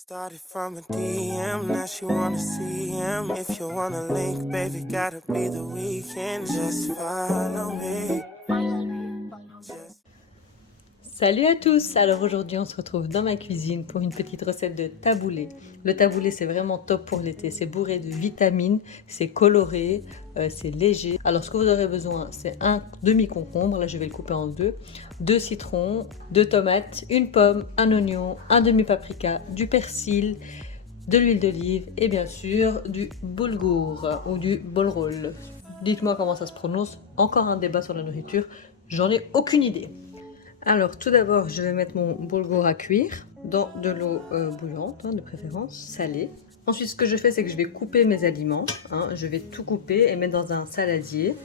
Started from a DM, now she wanna see him. If you wanna link, baby, gotta be the weekend. Just follow me. Salut à tous! Alors aujourd'hui on se retrouve dans ma cuisine pour une petite recette de taboulé. Le taboulé c'est vraiment top pour l'été, c'est bourré de vitamines, c'est coloré, c'est léger. Alors ce que vous aurez besoin c'est un demi-concombre, là je vais le couper en deux citrons, 2 tomates, une pomme, un oignon, un demi-paprika, du persil, de l'huile d'olive et bien sûr du boulgour ou du bolrol. Dites-moi comment ça se prononce, encore un débat sur la nourriture, j'en ai aucune idée. Alors tout d'abord je vais mettre mon boulgour à cuire dans de l'eau bouillante, de préférence salée. Ensuite ce que je fais c'est que je vais couper mes aliments, je vais tout couper et mettre dans un saladier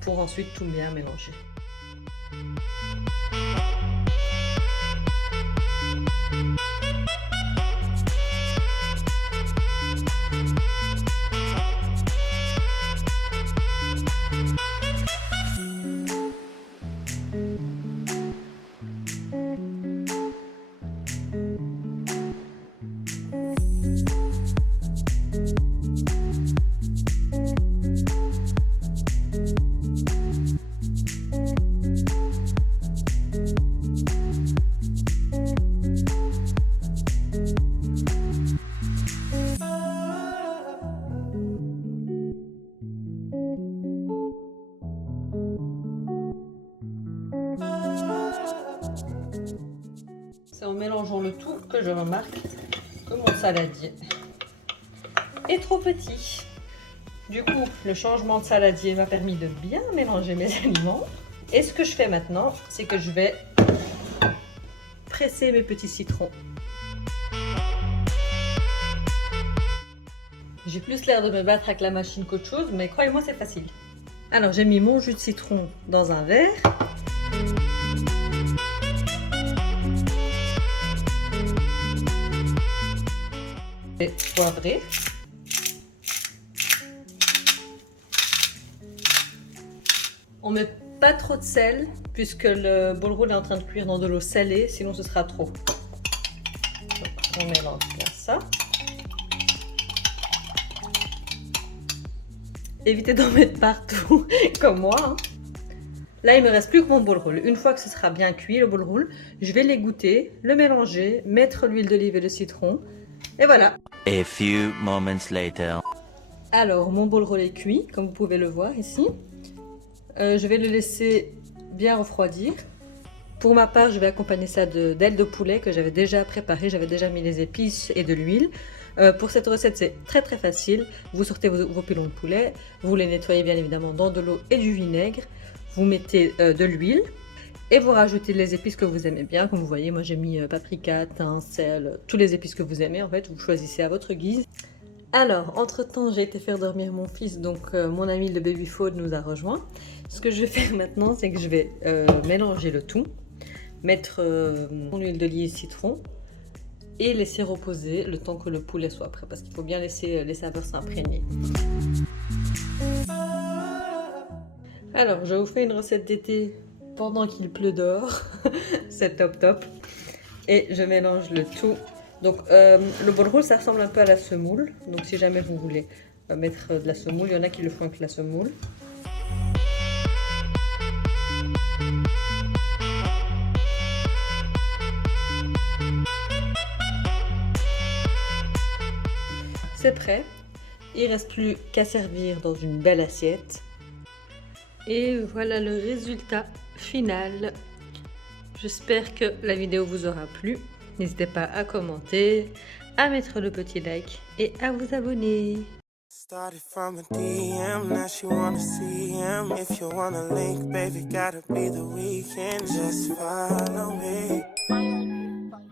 pour ensuite tout bien mélanger. C'est en mélangeant le tout que je remarque que mon saladier est trop petit. Du coup, le changement de saladier m'a permis de bien mélanger mes aliments. Et ce que je fais maintenant, c'est que je vais presser mes petits citrons. J'ai plus l'air de me battre avec la machine qu'autre chose, mais croyez-moi, c'est facile. Alors, j'ai mis mon jus de citron dans un verre. Et poivré. On met pas trop de sel puisque le boulgour est en train de cuire dans de l'eau salée, sinon ce sera trop. Donc, on mélange bien ça. Évitez d'en mettre partout comme moi. Là, il me reste plus que mon boulgour. Une fois que ce sera bien cuit le boulgour, je vais l'égoutter, le mélanger, mettre l'huile d'olive et le citron. Et voilà. A few moments later. Alors, mon boulgour est cuit, comme vous pouvez le voir ici. Je vais le laisser bien refroidir. Pour ma part, je vais accompagner ça d'ailes de poulet que j'avais déjà préparées. J'avais déjà mis les épices et de l'huile. Pour cette recette, c'est très très facile. Vous sortez vos pilons de poulet. Vous les nettoyez bien évidemment dans de l'eau et du vinaigre. Vous mettez de l'huile. Et vous rajoutez les épices que vous aimez bien. Comme vous voyez, moi j'ai mis paprika, thym, sel, tous les épices que vous aimez en fait. Vous choisissez à votre guise. Alors, entre-temps, j'ai été faire dormir mon fils, donc mon ami le baby food nous a rejoint. Ce que je vais faire maintenant, c'est que je vais mélanger le tout, mettre mon huile d'olive et citron et laisser reposer le temps que le poulet soit prêt, parce qu'il faut bien laisser les saveurs s'imprégner. Alors, je vous fais une recette d'été pendant qu'il pleut dehors, c'est top top. Et je mélange le tout. Donc le boulgour ça ressemble un peu à la semoule, donc si jamais vous voulez mettre de la semoule, il y en a qui le font avec la semoule. C'est prêt, il ne reste plus qu'à servir dans une belle assiette. Et voilà le résultat final. J'espère que la vidéo vous aura plu. N'hésitez pas à commenter, à mettre le petit like et à vous abonner. Started from a DM, now she wanna see him. If you wanna link, baby, gotta be the weekend. Just follow me.